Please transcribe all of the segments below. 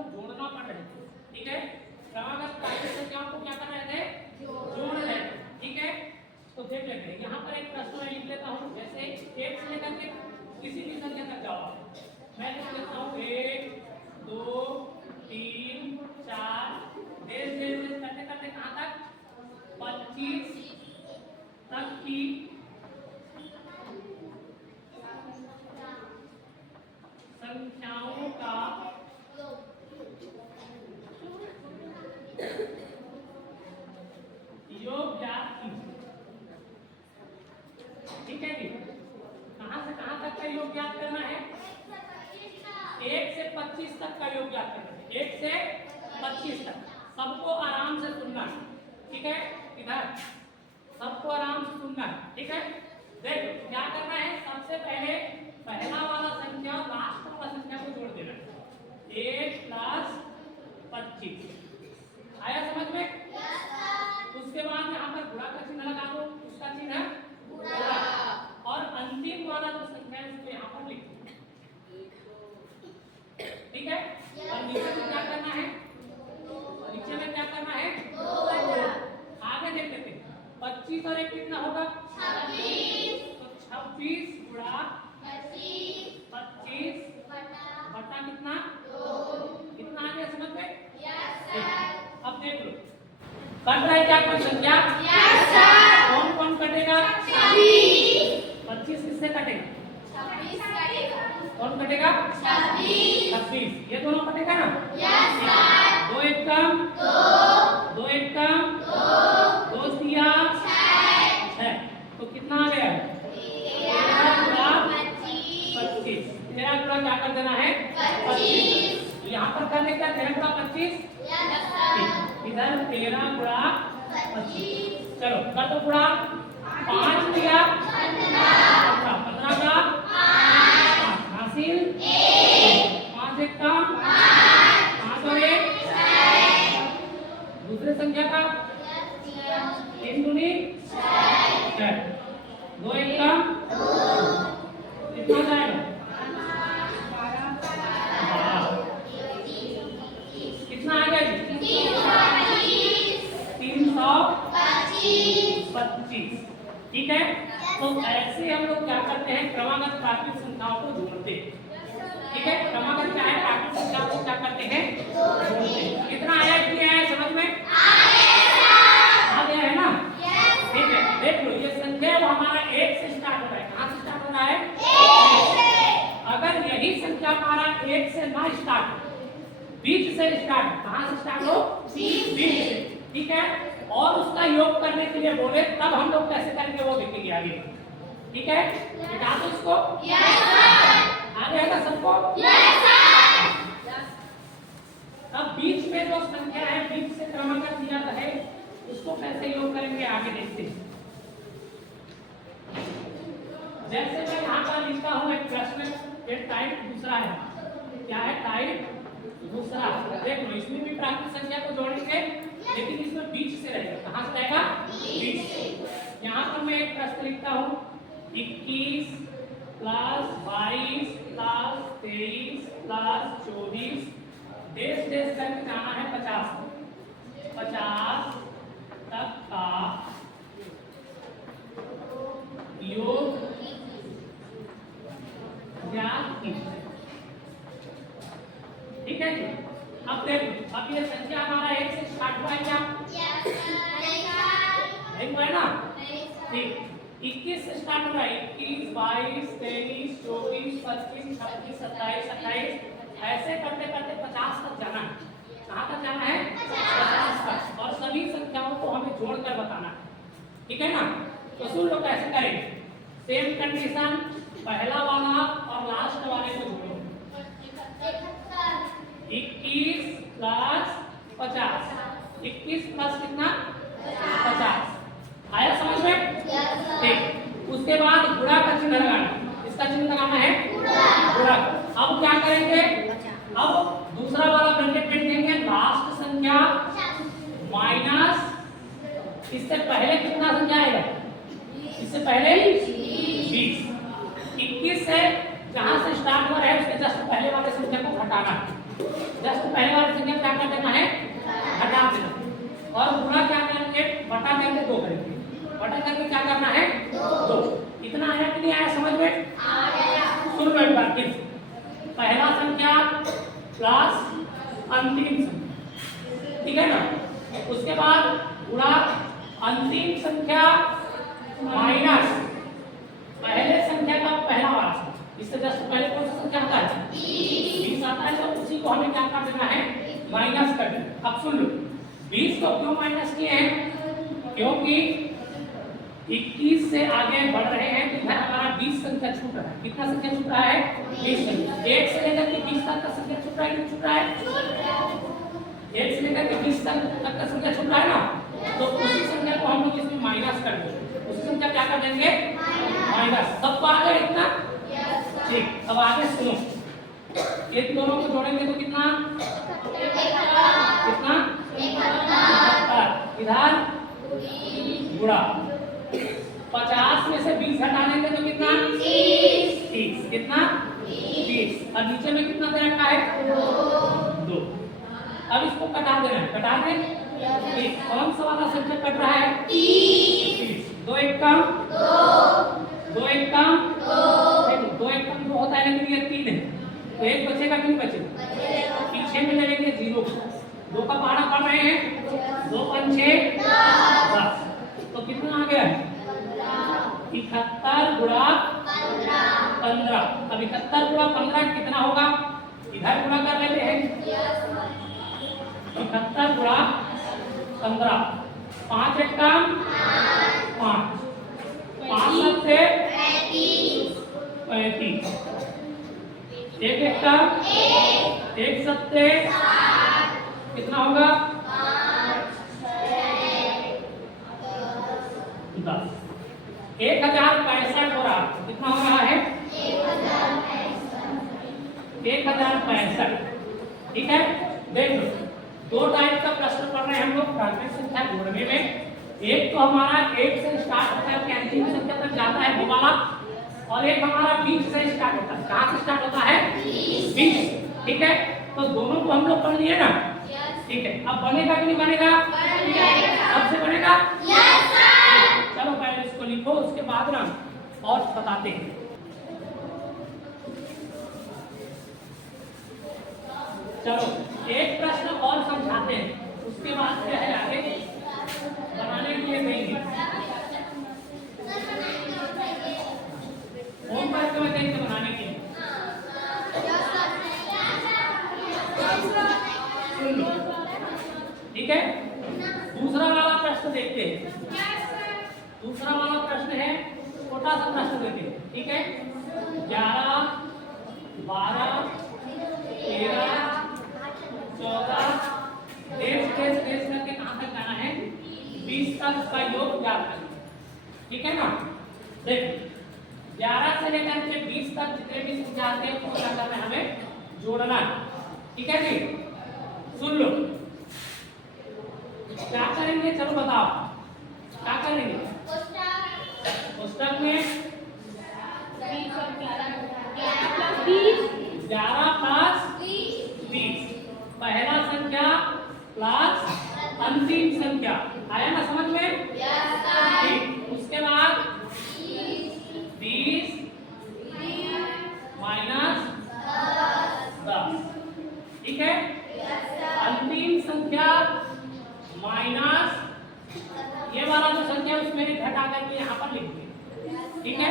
लोग जोड़ना पड़ रहे थे, ठीक है। क्रमागत प्राकृत संख्याओं को क्या कर रहे थे, जोड़ रहे थे, ठीक है। तो देख लेते हैं, यहाँ पर एक प्रश्न मैं लिख लेता हूँ, जैसे 1 से लेकर के किसी भी संख्या तक जाओ, मैं लिख लेता हूँ 1 2 3 4, देश करते करते कहाँ तक, 25 तक की संख्याओं का योग ज्ञात कीजिए, ठीक है जी। कहां से कहां तक का योग ज्ञात करना है, 1 से 25 तक का योग ज्ञात करना है, 1 से 25 तक। सबको आराम से सुनना है, ठीक है। इधर सबको आराम से सुनना है, ठीक है। देखो क्या करना है, सबसे पहले पहला वाला संख्या लास्ट वाला संख्या को जोड़ देना है, 1 + 25, आया समझ में। उसके बाद यहाँ पर गुणा का चिन्ह लगा दो, उसका चिन्ह है गुणा, और अंतिम वाला जो संख्या है उसको यहाँ पर लिख दो, ठीक है। और नीचे में क्या करना है, नीचे में क्या करना है, आगे देख लेते हैं। 25 और 1 कितना होगा, 26, तो 26 गुणा 25 बटा कितना, 2, कितना आ गया समझ में। अब देख लो कट रहा है क्या कोई संख्या, कौन कौन कटेगा, 25 किससे कटेगा, 26 कटेगा, कौन कटेगा, 26, ये दोनों कटेगा ना, 2 1 कम 2 1 कम 2 दिया 6, तो कितना आ गया, 25, 13 गुणा क्या कर देना है, 25, यहाँ पर करने क्या, 13 गुणा 25, इधर 13 गुणा 25, चलो कर दो गुणा, 5 दिया 15 का 5 हासिल, 5 1 का 5 और 1, दूसरे संख्या का 3 दूनी 6, 2 1 का कितना जाएगा, कितना आ गया, 325, ठीक है। तो ऐसे हम लोग क्या करते हैं, क्रमागत प्राकृत संख्याओं को जोड़ते हैं, ठीक है। क्रमागत क्या है, प्राकृत संख्याओं को क्या करते हैं, जोड़ते हैं। कितना आया, किया है समझ में, आ गया है ना, ठीक है। देख लो ये संख्या वो हमारा 1 से स्टार्ट हो रहा है, कहाँ से स्टार्ट हो रहा है, 1 से। अगर यही संख्या हमारा 1 से ना स्टार्ट, बीच से स्टार्ट, कहाँ से स्टार्ट हो, बीच से, ठीक है। और उसका योग करने के लिए बोले तब हम लोग कैसे करेंगे वो देखेंगे आगे, ठीक है। बता दो इसको, आ गया ना सबको, अब बीच में जो संख्या है, बीच से क्रमागत दिया है, उसको कैसे योग करेंगे आगे देखते हैं। जैसे मैं यहाँ पर लिखता हूँ एक प्रश्न, ये टाइप दूसरा है, क्या है, टाइप दूसरा। देख लो इसमें भी प्राकृत संख्या को जोड़ेंगे, लेकिन इसमें बीच से रहेगा, कहाँ से रहेगा, बीच से। यहाँ पर मैं एक प्रश्न लिखता हूँ, 21 + 22 + 23 + 24, देश करके जाना है 50 तक का योग ज्ञात कीजिए, ठीक है जी। अब देखो, अब ये संख्या हमारा 1 से स्टार्ट हुआ है क्या, नहीं हुआ है ना, ठीक। 21 से स्टार्ट हो रहा है, 21 22 23 24 25 26 27 28, ऐसे करते करते 50 तक जाना है। कहाँ तक जाना है, 50 तक, और सभी संख्याओं को हमें जोड़कर बताना है, ठीक है ना। तो सुन लो कैसे करेंगे, सेम कंडीशन, पहला वाला और लास्ट वाले को जोड़ो, 21 + 50, 21 प्लस कितना, 50, आया समझ में, ठीक। उसके बाद गुणा का चिन्ह लगाना, इसका चिन्ह लगाना है गुणा। अब क्या करेंगे, अब दूसरा वाला ब्रैकेट देंगे, लास्ट संख्या माइनस, इससे पहले कितना संख्या आएगा, इससे पहले 20, 21 से जहां से स्टार्ट हो रहा है उसके जस्ट पहले वाले संख्या को घटाना है। जस्ट पहले वाली संख्या क्या कर देना है, घटा देना। और गुणा क्या करेंगे, बटा करके 2 करेंगे, बटा करके क्या करना है 2। इतना आया कि नहीं आया, समझ में आया? सुन लो एक बार फिर, पहला संख्या प्लस अंतिम संख्या, ठीक है ना, उसके बाद गुणा अंतिम संख्या माइनस पहले संख्या का पहला वाला। इससे जस्ट पहले कौन सा संख्या आता है, 20 आता है, तो उसी को हमें क्या कर देना है, माइनस कर देना। अब सुन लो, 20 को क्यों माइनस किए हैं, क्योंकि 21 से आगे बढ़ रहे हैं तो इधर हमारा 20 संख्या छूट रहा है। कितना संख्या छूट रहा है, 20 संख्या। 1 से लेकर के 20 तक का संख्या छूट रहा है, छूट रहा है, 1 से लेकर के 20 तक का संख्या छूट रहा है ना, तो उसी संख्या को हम लोग इसमें माइनस कर देंगे। उसी संख्या क्या कर देंगे, माइनस। सबको आ गया इतना, ठीक। अब आगे सुनो, ये दोनों को जोड़ेंगे तो कितना, कितना, इधर गुणा 50 में से 20 हटा देंगे तो कितना, 30। कितना, 30। और नीचे में कितना दे रखा है, 2। अब इसको कटा देना, कटा दें। कौन सा वाला संख्या कट रहा है, 30। 2 1 कम 2, 2 1 कम 2, 2 1 कम 2 होता है, लेकिन ये 3 है, तो 1 बचेगा कि नहीं बचेगा, पीछे में लगेंगे 0। 2 का पहाड़ा पढ़ रहे हैं, 2 5 6 10, तो कितना आ गया, 71 गुणा 15। अब 71 गुणा 15 कितना होगा, इधर गुणा कर लेते हैं, 71 गुणा 15, 5 1 कम 5, 5 7 से 35, 1 1 कम 1 7 से कितना होगा, 10। 1065 हो रहा, कितना हो रहा है, 1065। ठीक है, देखो 2 टाइप का प्रश्न पढ़ रहे हैं हम लोग प्राथमिक संख्या जोड़ने में। एक तो हमारा 1 से स्टार्ट होता है, अंतिम संख्या तक जाता है वो वाला, और एक हमारा 20 से स्टार्ट होता है। कहाँ से स्टार्ट होता है, 20। ठीक है, तो दोनों को हम लोग पढ़ लिए ना, ठीक है। अब बनेगा कि नहीं बनेगा, सबसे बनेगा, चलो पहले इसको लिखो, उसके बाद ना और बताते हैं। चलो एक प्रश्न और समझाते हैं, उसके बाद क्या है आगे बनाने के लिए देंगे, होमवर्क में देंगे बनाने के लिए। ठीक है, दूसरा वाला प्रश्न देखते हैं। दूसरा वाला प्रश्न है, छोटा सा प्रश्न देते हैं, ठीक है। 11 12 13 14 देश करके कहाँ तक जाना है, 20 तक का योग ज्ञात करना, ठीक है ना। देखिए 11 से लेकर के 20 तक जितने भी संख्या आते हैं उसको क्या करना है, हमें जोड़ना है, ठीक है जी। सुन लो क्या करेंगे, चलो बताओ क्या करेंगे। पुस्तक में 11 प्लस 20, पहला संख्या प्लस अंतिम संख्या, आया ना समझ में, ठीक। उसके बाद 20 माइनस 10, ठीक है। अंतिम संख्या माइनस ये वाला जो संख्या उसमें घटा करके यहाँ पर लिख दिए, ठीक है।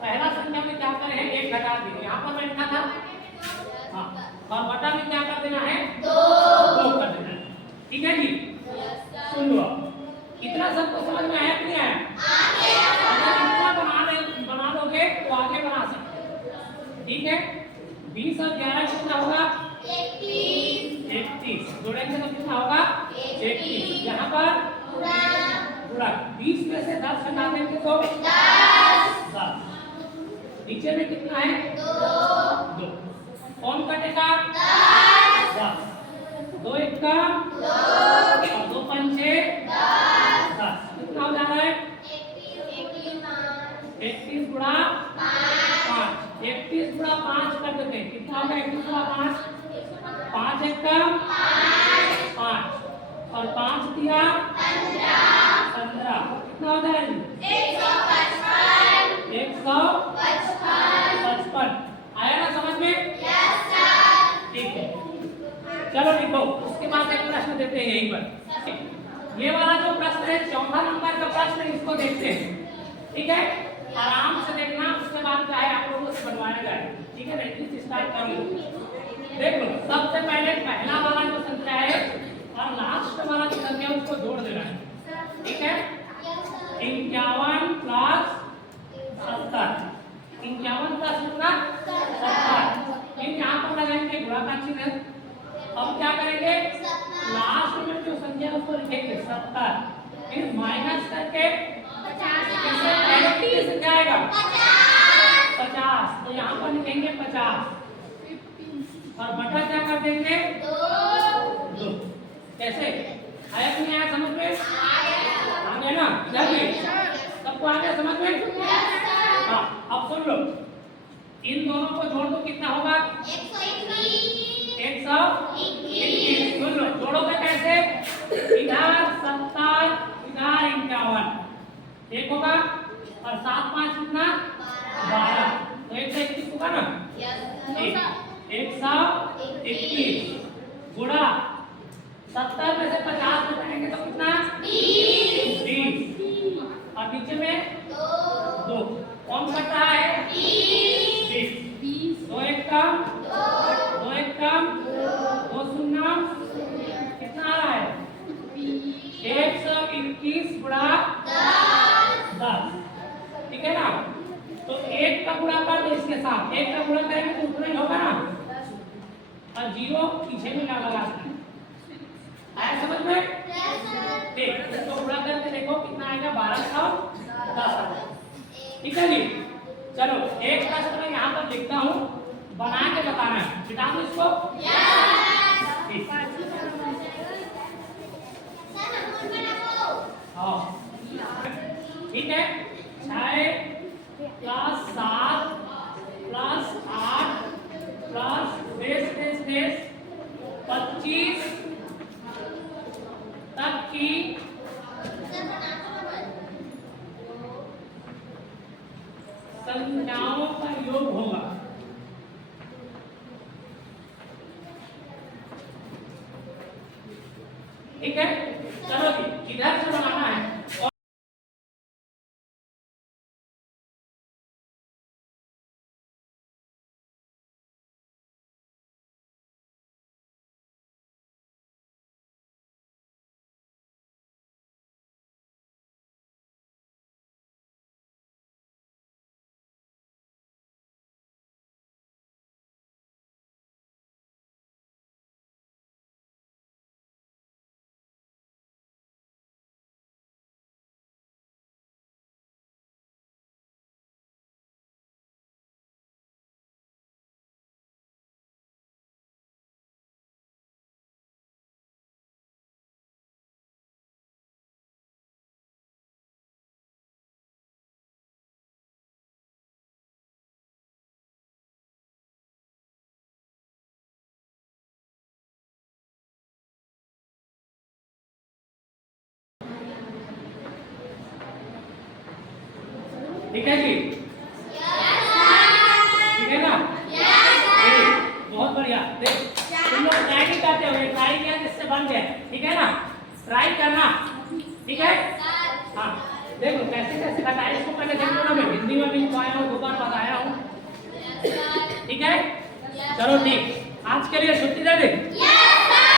पहला संख्या में क्या करें, 1 घटा दिए, यहाँ पर मैं लिखा था, हाँ, और बटा में क्या कर देना है, 2 कर देना है, ठीक है जी। सुन लो, इतना सबको समझ में आया कि नहीं आया, अगर इतना बना लोगे तो आगे बना सकते, ठीक है। 20 और 11 कितना होगा, 31, जोड़ेंगे तो कितना होगा, 31। यहाँ पर पूरा 20 में से 10 हटा देंगे तो 10। नीचे में कितना है, 2। कौन कटेगा, 10। 2 1 का 2 और 2 5 6 10, कितना हो जा रहा है, 31 गुणा 5, 31 गुणा 5 कर देते हैं, कितना होगा 31 गुणा 5, तिया 15 कितना हो जाएगा? 155 आया ना समझ में? ठीक है, चलो लिखो। उसके बाद एक प्रश्न देते हैं यहीं पर। ये वाला जो प्रश्न है 14 नंबर का प्रश्न, इसको देखते हैं। ठीक है, आराम से देखना, उसके बाद चाहे आप लोगों से बनवाया जाए। ठीक है, प्रैक्टिस स्टार्ट कर लो। देख लो, सबसे पहले पहला वाला जो संख्या है और लास्ट वाला जो संख्या है उसको जोड़ देना है। ठीक है, 51 प्लस 70, 51 प्लस कितना? 70। इन यहाँ पर लगाएंगे गुणाकार चिन्ह। अब क्या करेंगे? लास्ट में जो संख्या उसको लिखेंगे 70, फिर माइनस करके इससे पहले 30 जाएगा 50, तो यहाँ पर लिखेंगे 50 और बटा क्या कर देंगे? 2। कैसे आया कि नहीं आया समझ में? आ गया ना? इधर भी सबको आ गया समझ में? हाँ, अब सुन लो, इन दोनों को जोड़ दो, कितना होगा? 121। सुन लो, जोड़ोगे कैसे? इधर 70, इधर 51, एक होगा और 7 5 कितना? 12, तो 121 होगा ना? 121 गुणा 70 में से 50 घटाएंगे तो कितना? 20 और नीचे में 2 कौन घट रहा है? 20। 2 एक कम, 2 एक कम, 2 शून्य, कितना आ रहा है? 121 गुणा 10। ठीक है ना? तो 1 का गुणा कर दो इसके साथ, 1 का गुणा करेंगे तो उतना ही होगा ना, और 0 पीछे में लगा सकते हैं। आया समझ में? ठीक, इसको गुणा करके देखो कितना आएगा? 1210। ठीक है जी, चलो एक प्रश्न मैं यहाँ पर लिखता हूँ, बना के बताना है। बिता दो इसको। ठीक है, 6 प्लस 7 प्लस 8 प्लस 25 तक की संख्याओं का योग होगा। ठीक है, चलो जी इधर से बनाना है। ठीक है जी, ठीक है ना? बहुत बढ़िया। तुम लोग ट्राई नहीं करते हो, ट्राई किया जिससे बन गया। ठीक है ना? ट्राई करना। ठीक है, हाँ देखो कैसे कैसे बताया, इसको पहले देख लो ना, मैं हिंदी में भी आया हूँ, 2 बार बताया हूँ। ठीक है, चलो ठीक, आज के लिए छुट्टी दे दे।